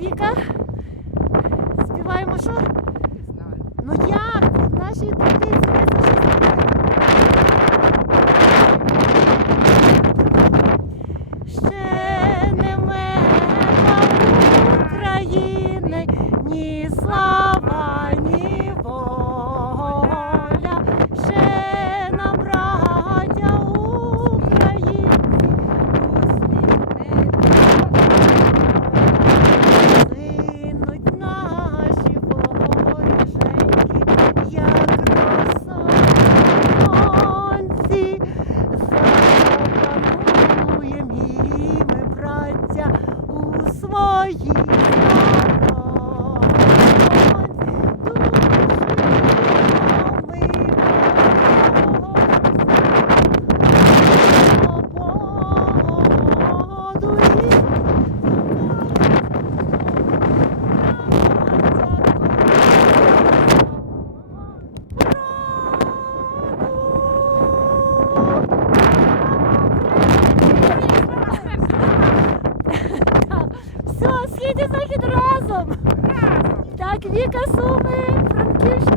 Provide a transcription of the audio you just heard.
Віка. сбиваем що? Все, слідіть захід разом. Так, Віка, Суми, Франківщина.